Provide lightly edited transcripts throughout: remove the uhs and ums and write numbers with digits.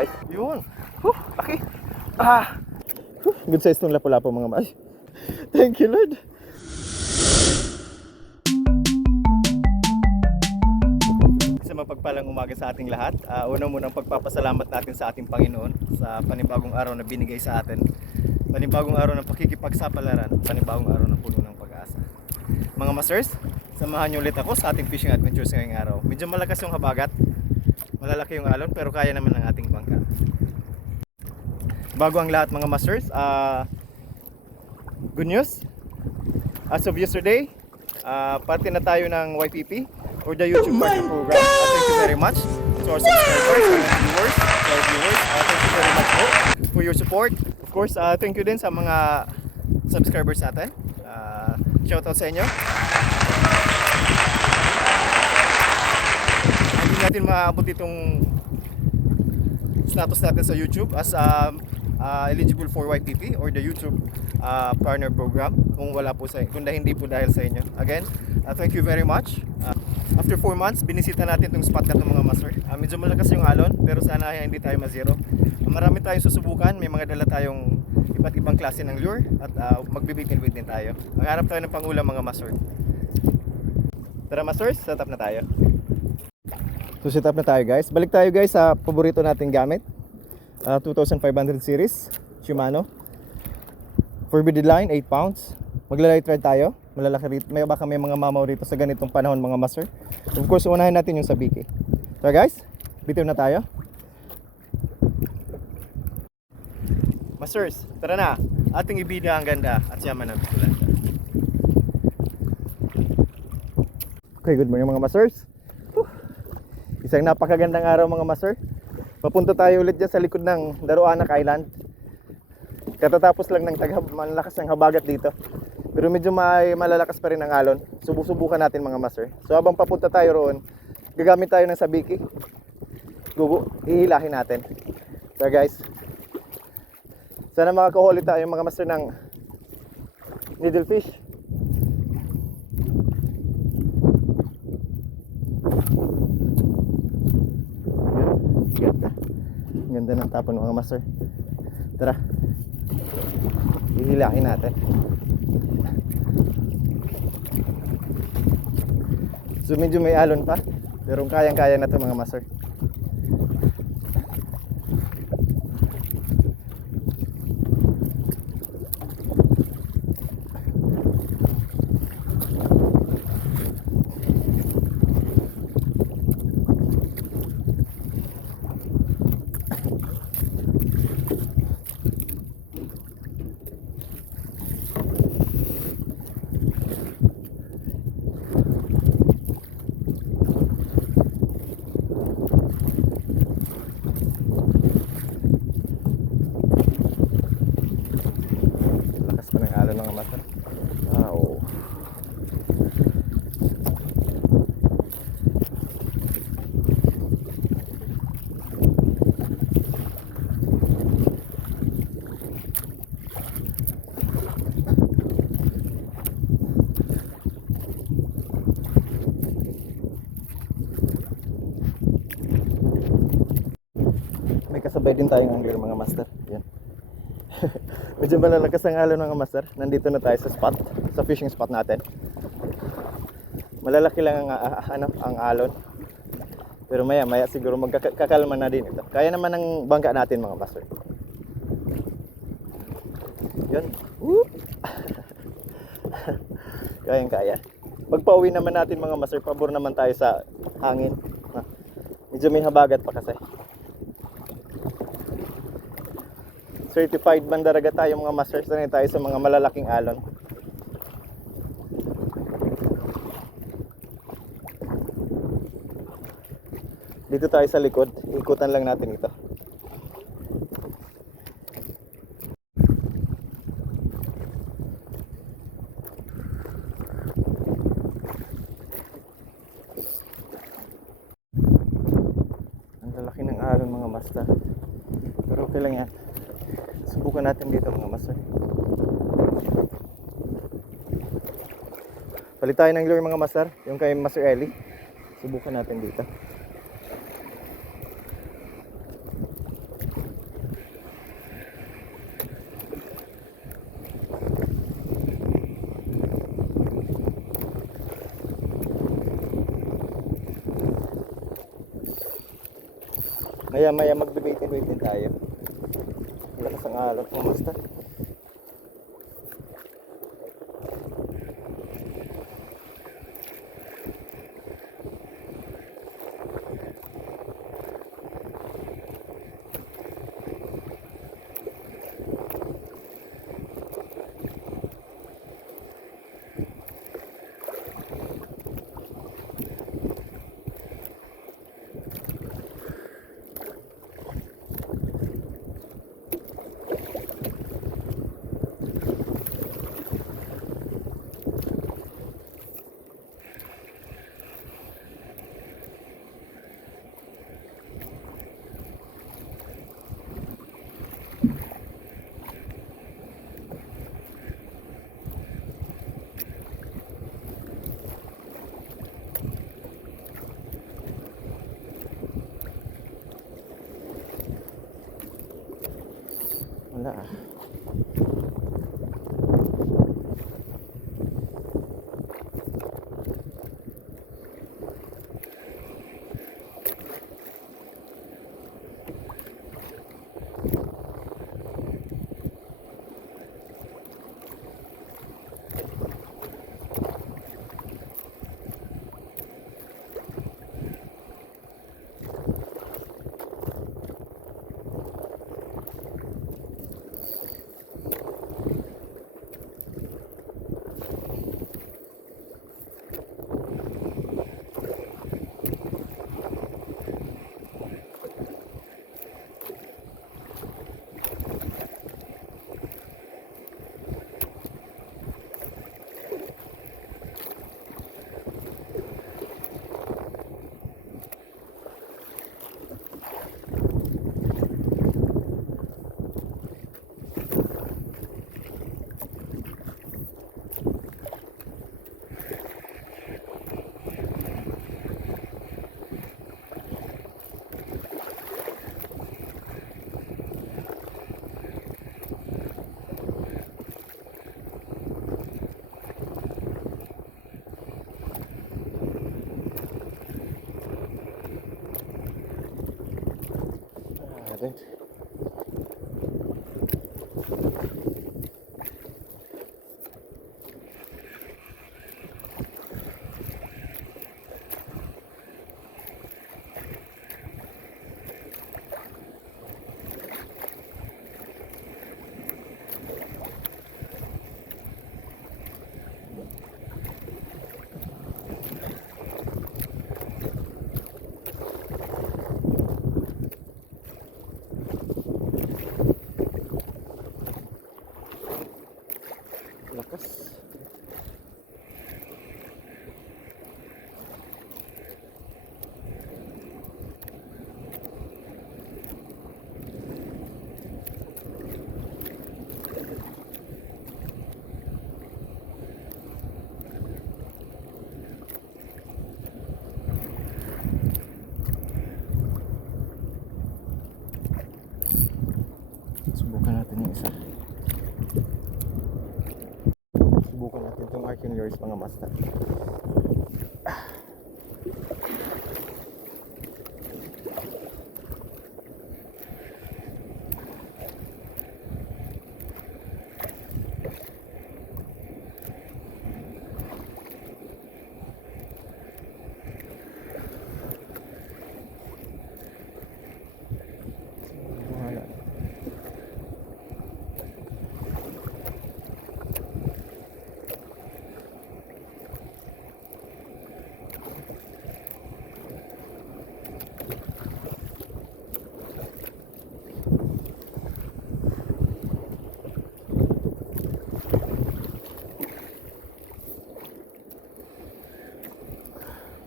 guys. Yun. Laki. Good size tong lapu-lapu mga master. Thank you Lord. Mapagpalang umaga sa ating lahat. Una munang pagpapasalamat natin sa ating Panginoon sa panibagong araw na binigay sa atin. Panibagong araw ng pakikipagsapalaran, panibagong araw ng puno ng pag-asa. Mga masters, samahan niyo ulit ako sa ating fishing adventures ngayong araw. Medyo malakas yung habagat, malalaki yung alon, pero kaya naman ng ating bangka. Bago ang lahat mga masters, good news. As of yesterday, parte na tayo ng YPP or the YouTube partner program. Thank you very much to our subscribers and viewers. Thank you very much for your support. Of course, thank you din sa mga subscribers natin. Shoutout sa inyo. Hindi natin maabot itong status natin sa YouTube as eligible for YPP or the YouTube partner program kung hindi po dahil sa inyo. Again, thank you very much. After 4 months, binisita natin itong spot na itong mga master. Medyo malakas yung alon, pero sana ay hindi tayo ma-zero. Marami tayong susubukan, may mga dala tayong iba't ibang klase ng lure at magbibigil-big din tayo. Maghanap tayo ng pangulam mga master. Tara masters, set up na tayo. So set up na tayo guys. Balik tayo guys sa paborito nating gamit. 2500 series, Shimano. Forbidden line, 8 pounds. Magla-light rod tayo. Malalaki rito. Baka may mga mamaw rito sa ganitong panahon mga master. Of course, unahin natin yung sabiki. So guys, bitiw na tayo. Masters, tara na. Ating ibida ang ganda at yaman ng bikulan. Okay, good morning mga masters. Isang napakagandang araw mga master. Papunta tayo ulit dyan sa likod ng Daruanak Island. Katatapos lang ng malakas ng habagat dito. Pero medyo malalakas pa rin ang alon. Subukan natin mga master. So habang papunta tayo roon, gagamit tayo ng sabiki. Hihilahin natin. So guys, sana makakahuli tayo mga master ng needlefish. Ganda ng tapon mga master. Tara, hihilahin natin. So medyo may alon pa, pero kayang-kaya na ito mga master. Kasabay din tayong angler mga master. Yan. Medyo malalakas ang alon mga master. Nandito na tayo sa spot, sa fishing spot natin. Malalaki lang ang alon. Pero maya siguro magkakalma na din ito. Kaya naman ang bangka natin mga master. Yan. Kaya. Pagpauwi naman natin mga master, pabor naman tayo sa hangin. Medyo may habagat pa kasi. Certified mandaragat tayo mga masters, na tayo sa mga malalaking alon. Dito tayo sa likod, ikutan lang natin ito. Ang lalaki ng alon mga master. Pero okay lang yan. Subukan natin dito mga master. Palit tayo ng lure mga master, yung kay Master Ellie. Subukan natin dito. Maya maya magbe-bait-in tayo. Lakas ang alon ng masta. Wala ah. Rin. Lakas. Subukan natin yung isa. Subukan natin itong Arcane Yours mga master.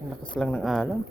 Ang lakas lang ng alon.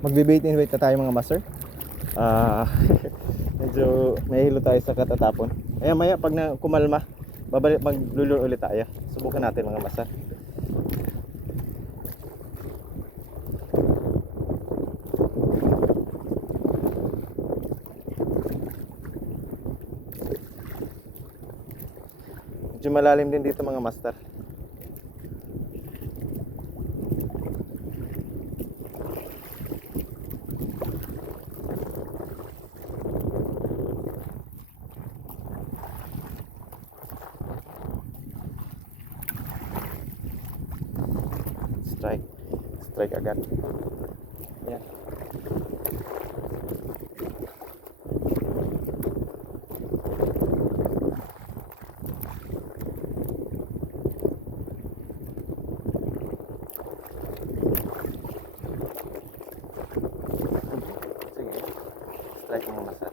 Magbe-bait and wait na tayo mga master. Ah, medyo nahihilo tayo sa katatapon. Maya maya pag kumalma, babalik maglulur ulit tayo. Subukan natin mga master. Medyo malalim din dito mga master. Strike agad. Yan. Sige. Strike mga master.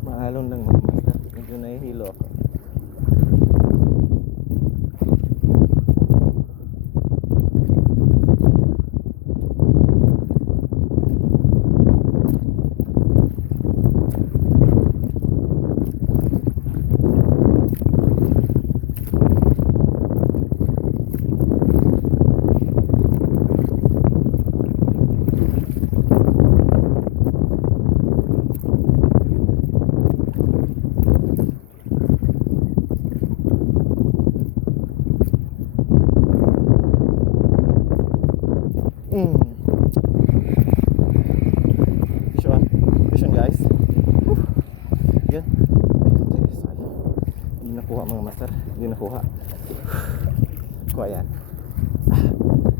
Maalon lang mga master. Medyo nahihilo ako. Vision guys. Yan. Hindi nakuha mga master. Hindi nakuha. Kuha yan.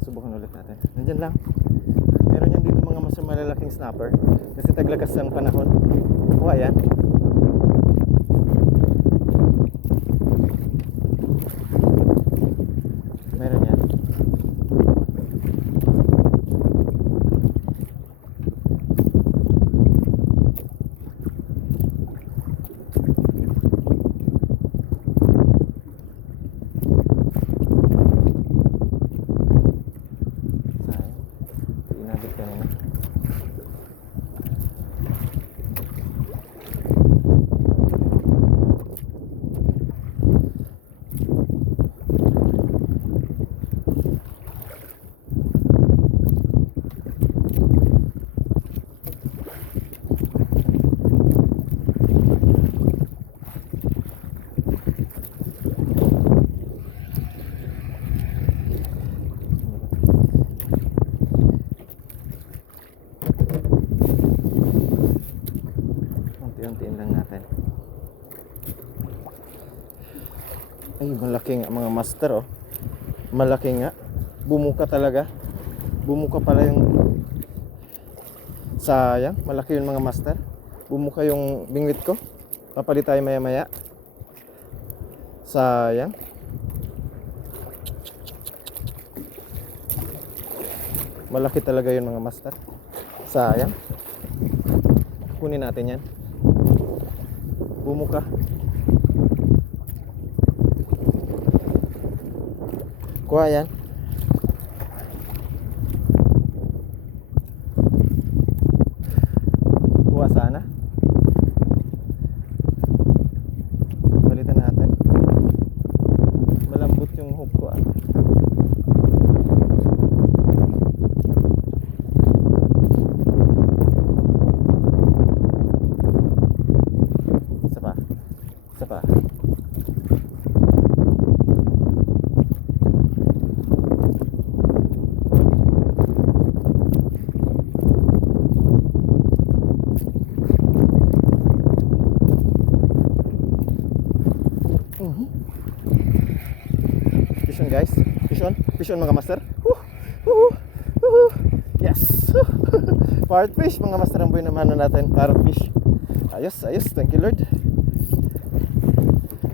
Subukan ulit natin. Nandyan lang. Meron yan dito mga master, malalaking snapper. Kasi taglagas ang panahon. Kuha yan. Meron yan. Unti-untiin lang natin. Ay, malaki nga mga master oh. Malaki nga. Bumuka talaga. Bumuka pala yung... Sayang, malaki yung mga master. Bumuka yung bingwit ko. Papalit tayo maya maya. Sayang. Malaki talaga yun mga master. Sayang. Kunin natin yan. Bumuka. Kuha yan. Kuha sana. Balitan natin. Malambot yung hook ko ah. Isa pa. Vision guys. Fish on mga master. Woo! Woo! Yes! Parrot fish mga master ang buhay naman natin. Parrot fish. Ayos. Thank you Lord.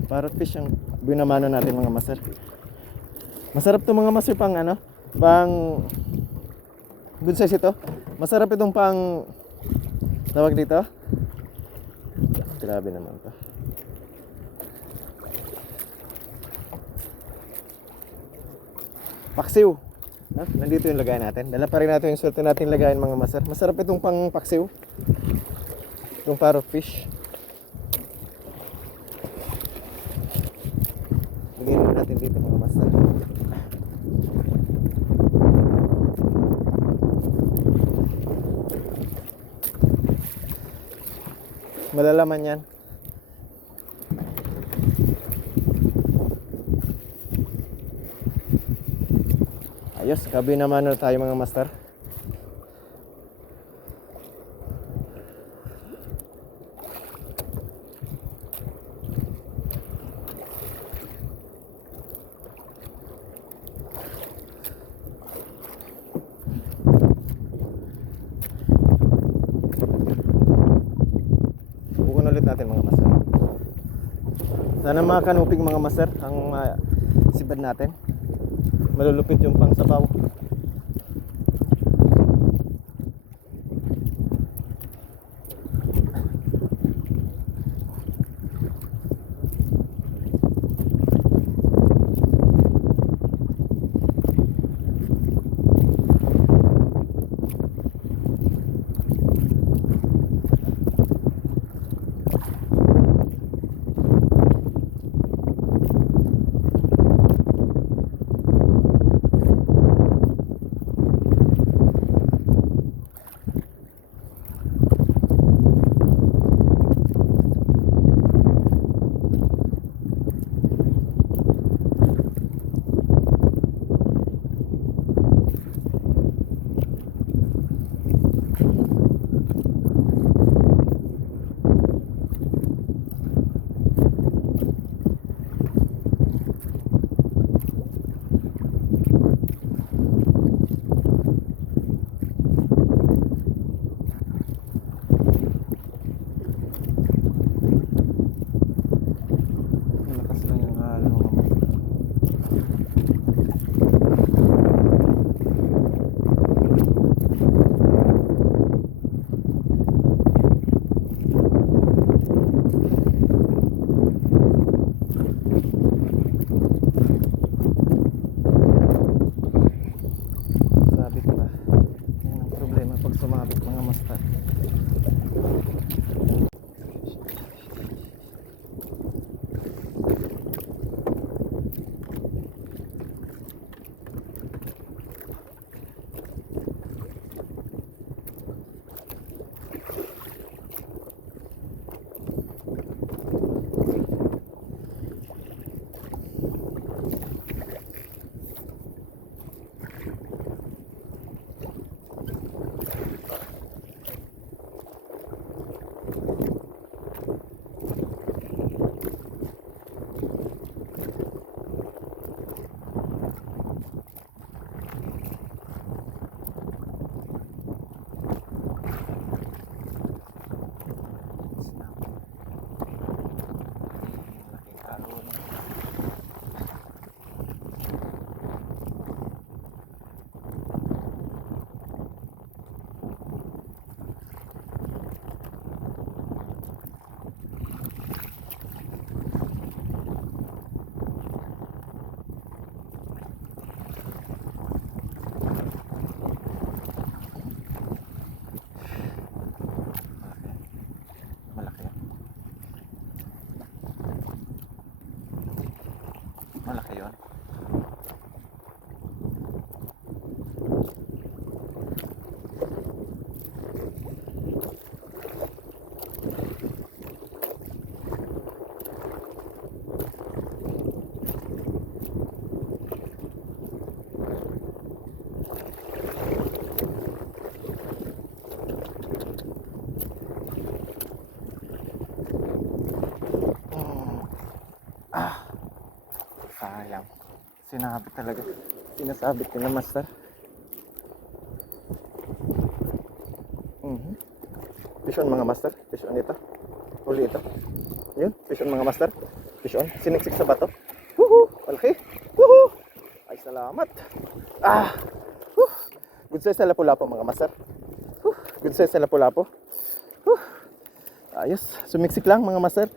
Parrot fish ang buhay naman natin mga master. Masarap to mga master pang ano? Pang good size ito. Masarap itong pang tawag dito. Grabe naman to. Paksiw. Nandito yung lagayan natin. Dala pa rin natin yung swerte natin lagayan mga master. Masarap itong pang paksiw. Itong parrot fish. Lagyan natin dito mga master. Malalaman yan. Ayos, gabi naman tayo mga master. Bukunan ulit natin mga master. Sana mga kanuping mga master ang sibad natin. Malulupit yung pang sabaw. Malaki yun. Sayang. Sinabi talaga. Sinasabit ko na, master. Fish on, mga master. Fish on ito. Huli ito. Yun, fish on, mga master. Fish on. Siniksik sa bato. Woohoo! Malaki. Woohoo! Ay, salamat. Good size na lapu-lapo, mga master. Good size na lapu-lapo. Ayos. Sumiksik lang, mga master.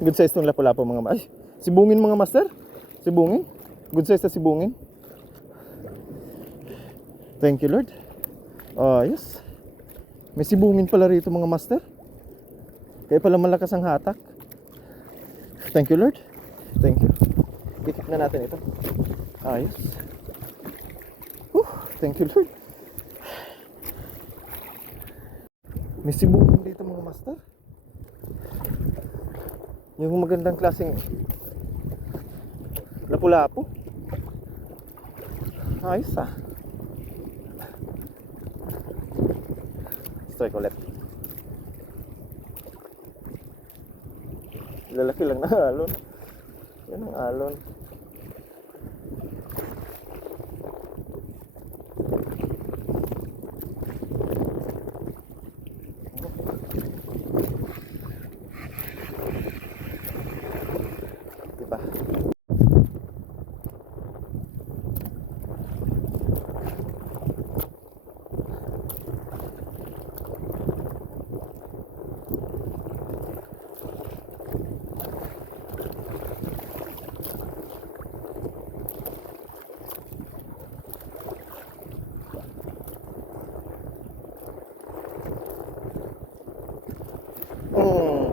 Good size tong lapu-lapo, mga master. Sibungin, mga master. Sibungin. Good size na sibungin. Thank you, Lord. Ayos. May sibungin pala rito, mga master. Kaya pala malakas ang hatak. Thank you, Lord. Thank you. Ikip na natin ito. Ayos. Thank you, Lord. May sibungin dito, mga master. Yung magandang klaseng lapu-lapu. Ayos ah. Strike ulit. Lalaki lang na alon. Yan ang alon. Diba?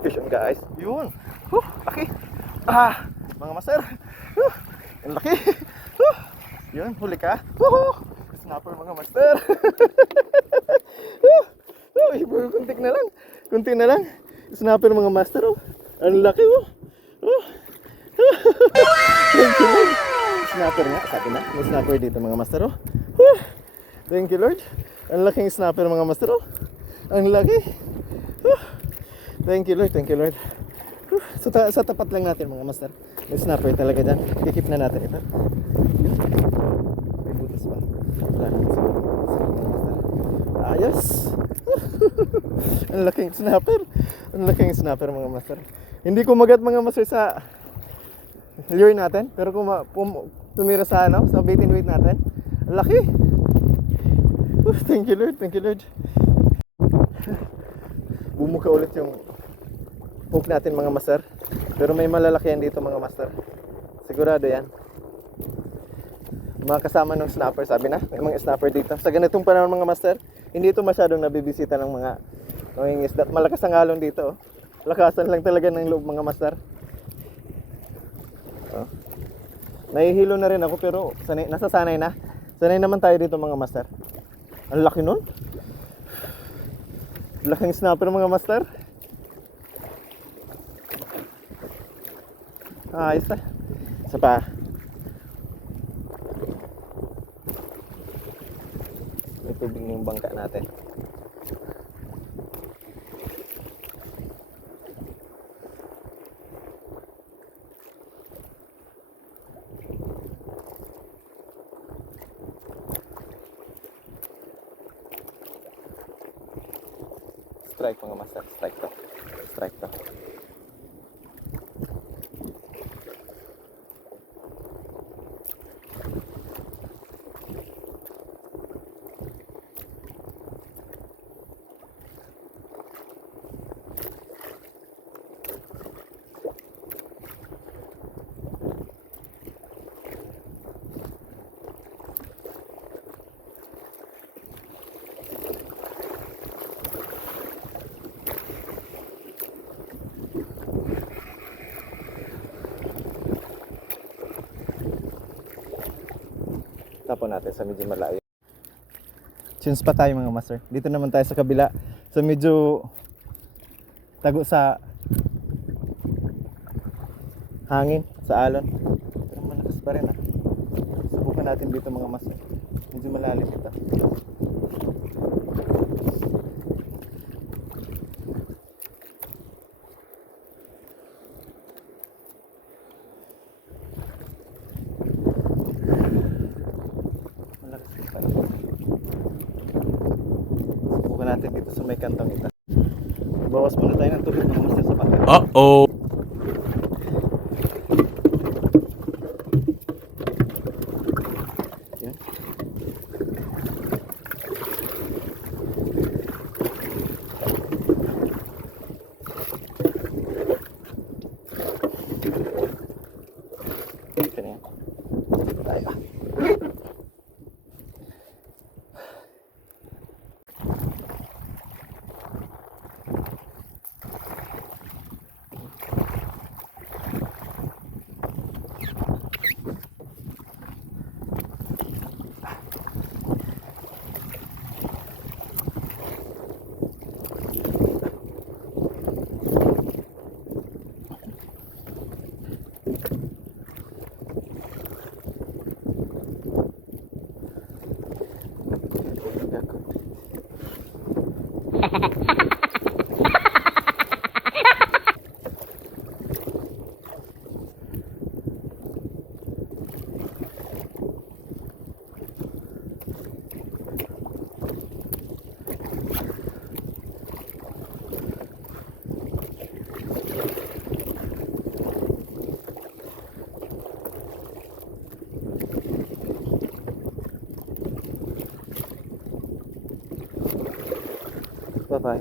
Fish on, guys. Yun. Laki. Mga master. Ang laki. Yun, huli ka. Snapper, mga master. Kunti na lang. Kunti na lang. Snapper, mga master. Ang laki. Thank you, Lord. Snapper nga. Sabi na. May snapper dito, mga master. Thank you, Lord. Ang laking snapper, mga master. Ang laki. Thank you, Lord. Thank you, Lord. Sa tapat lang natin, mga master. May snapper talaga dyan. Kikip na natin ito. May butas pa. Wala naman sa mga master. Ayos. Ang laking snapper. Ang laking snapper, mga master. Hindi kumagat, mga master, sa lure natin. Pero tumira sa sa bait and weight natin. Ang laki. Thank you, Lord. Thank you, Lord. Bumuka ulit yung hook natin, mga master. Pero may malalaki yan dito, mga master. Sigurado yan. Mga kasama ng snapper, sabi na. May mga snapper dito. Sa ganitong panahon, mga master, hindi ito masyadong nabibisita ng mga isda. Malakas ang alon dito. Lakasan lang talaga ng loob, mga master. Nahihilo na rin ako, pero nasasanay na. Sanay naman tayo dito, mga master. Ang laki nun. Laking snapper, mga master. Ayos na. Isa pa. May tubig yung bangka natin. Strike, mga master. Strike to. Strike to. Tapon natin sa medyo malayo. Change pa tayo, mga master. Dito naman tayo sa kabila. Sa medyo tago sa hangin, sa alon. Pero malakas pa rin Subukan natin dito, mga master. Medyo malalim ito. natin dito sa may kantong ito. Bawas muna tayo ng tubig mga master sa baka. Uh-oh. Yun. Ito na yan. Tayo ba? Bye-bye.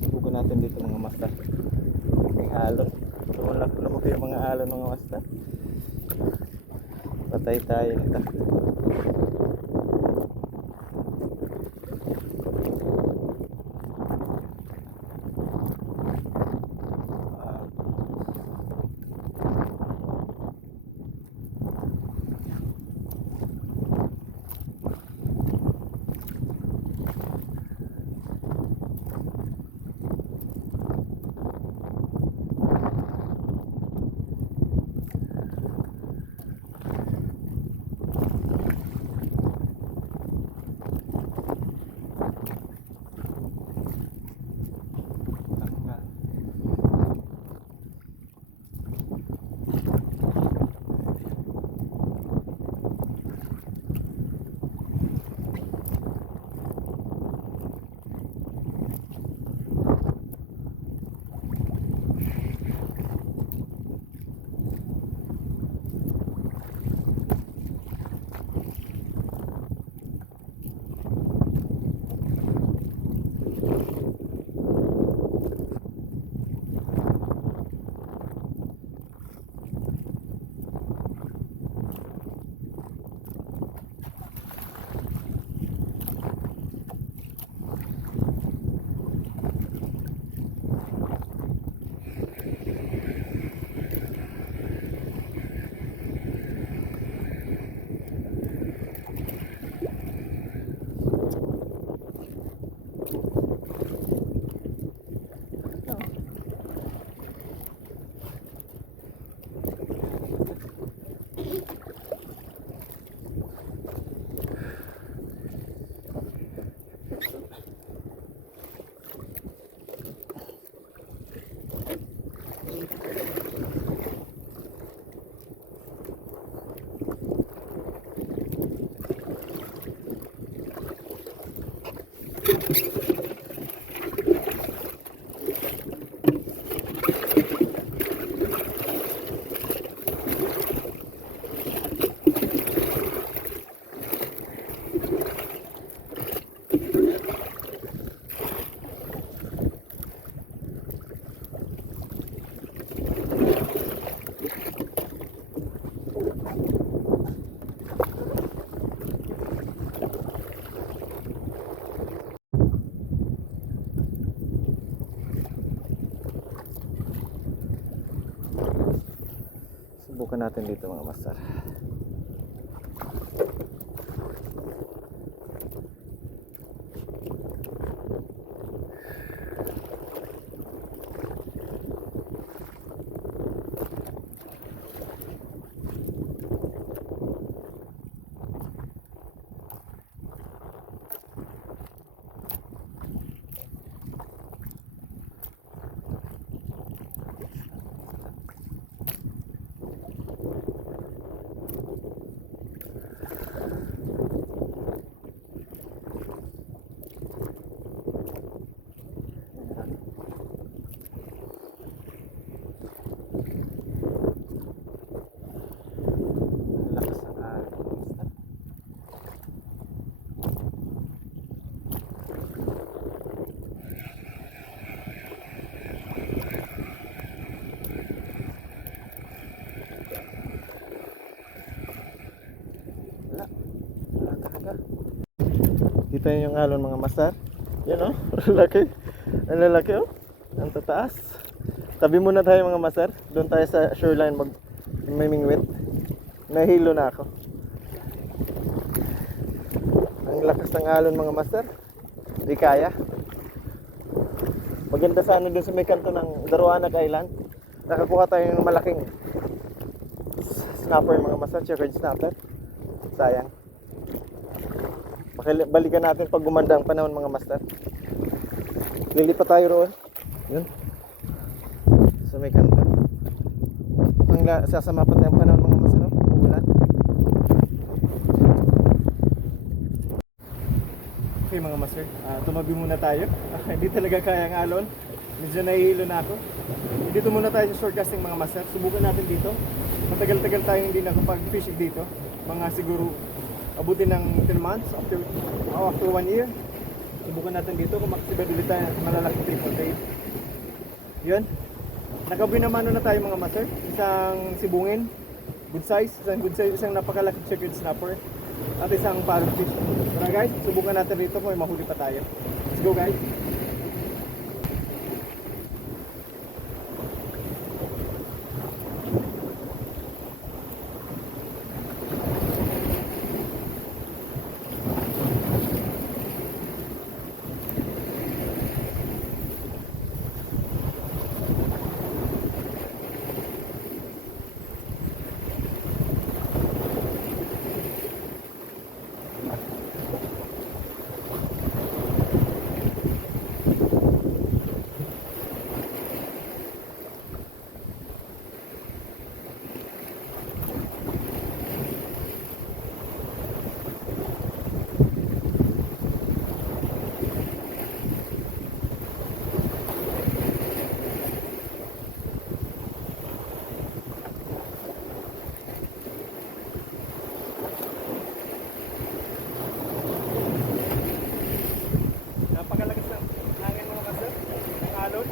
Subukan natin dito mga master. May alon. Lumaki yung mga alon mga master. Patay tayo nito. Subukan natin dito mga master. Lakas ng alon mga master. Wala talaga. Kita niyo yung alon mga master. Yan oh, lalaki. Ang lalaki oh. Ang tataas. Tabi muna tayo mga master. Doon tayo sa shoreline may mingwit. Nahilo na ako. Ang lakas ng alon mga master. Di kaya. Maganda sana doon sa may kanto ng Daruanag Island. Nakakuha tayo ng malaking snapper mga master. Checkered snapper. Sayang. Balikan natin pag gumanda ang panahon mga master. Lilipat tayo roon. Yun. Sa may kanto. Sasama pa tayong panahon mga master. Uulan. Okay mga master. Tumabi muna tayo. Hindi talaga kaya ang alon. Medyo nahihilo na ako. Dito muna tayo sa shortcasting mga master. Subukan natin dito. Matagal-tagal tayo hindi nakapag-fishing dito. Mga siguro abutin ng 10 months after 1 year. Subukan natin dito kung makasiba ulit tayo ng malalaking triple bait. Yun. Nakabinamano na tayo mga master. Isang sibungin, good size, isang napakalaking checkered snapper, at isang parrotfish. Tara guys, subukan natin dito kung may mahuli pa tayo. Let's go guys. Napakalakas ng hangin mga master. Ang alon.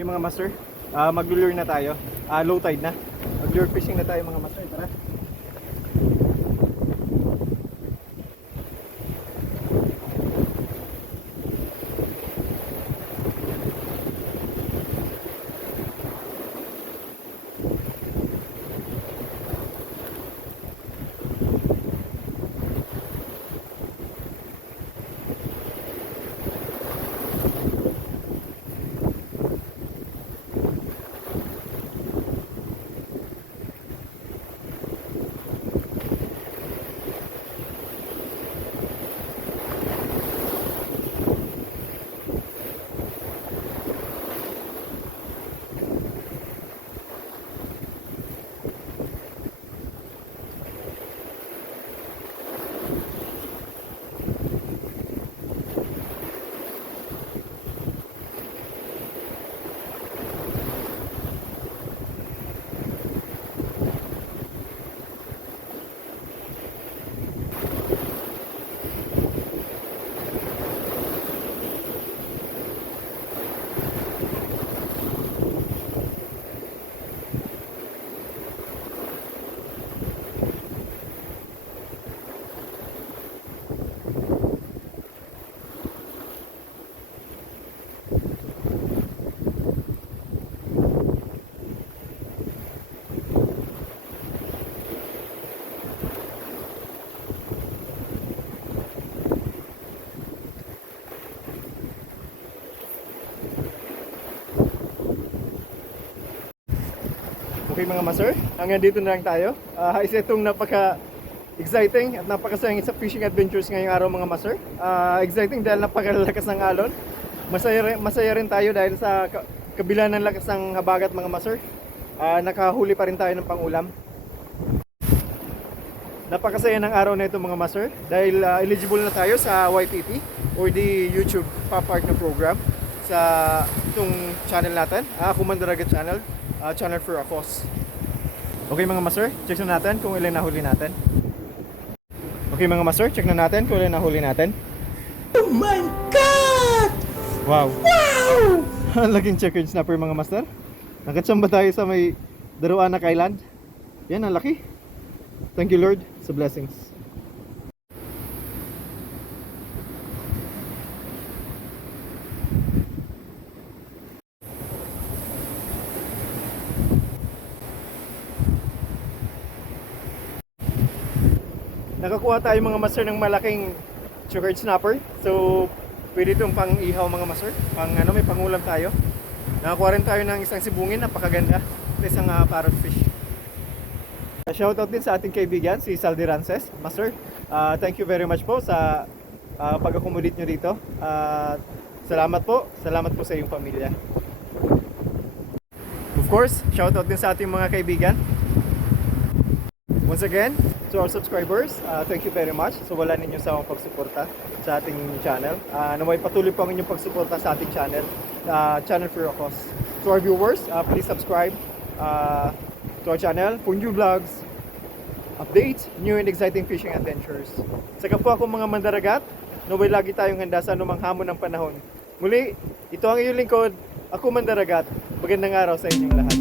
Yung mga master, Mag-lure na tayo. Low tide na. Mag-lure fishing na tayo mga master. Tara. Okay mga master, hanggang dito na lang tayo. Isa itong napaka-exciting at napakasayang sa fishing adventures ngayong araw mga master. Exciting dahil napakalakas ng alon. Masaya rin tayo dahil sa kabila ng lakas ng habagat mga master. Nakahuli pa rin tayo ng pangulam. Napakasaya ng araw na ito mga master dahil eligible na tayo sa YPP or the YouTube partner program sa itong channel natin, Ako Mandaragat channel. Channel for Akos. Okay mga master, check na natin kung ilan nahuli natin. Okay mga master, check na natin kung ilan nahuli natin. Oh my God! Wow! Wow! Laking checkered snapper mga master. Nakatsamba tayo sa may Daruanak Island. Yan, ang laki. Thank you Lord sa blessings. Nakakuha tayo mga master ng malaking checkered snapper. So, pwede itong pang ihaw mga master. May pangulam tayo. Nakakuha rin tayo ng isang sibungin, napakaganda. At isang parrotfish. Shoutout din sa ating kaibigan, si Saldi Rances. Master, thank you very much po sa pag-accommodate nyo dito. Salamat po sa iyong pamilya. Of course, shoutout din sa ating mga kaibigan. Once again, to our subscribers, thank you very much sa wala ninyo sa pagsuporta sa ating channel. Naway patuloy po ang inyong pagsuporta sa ating channel, Channel for Akos. To our viewers, please subscribe to our channel, Punju Vlogs, updates, new and exciting fishing adventures. Sa kapwa ko mga mandaragat, naway lagi tayong handa sa anumang hamon ng panahon. Muli, ito ang iyong lingkod, Ako Mandaragat. Magandang araw sa inyong lahat.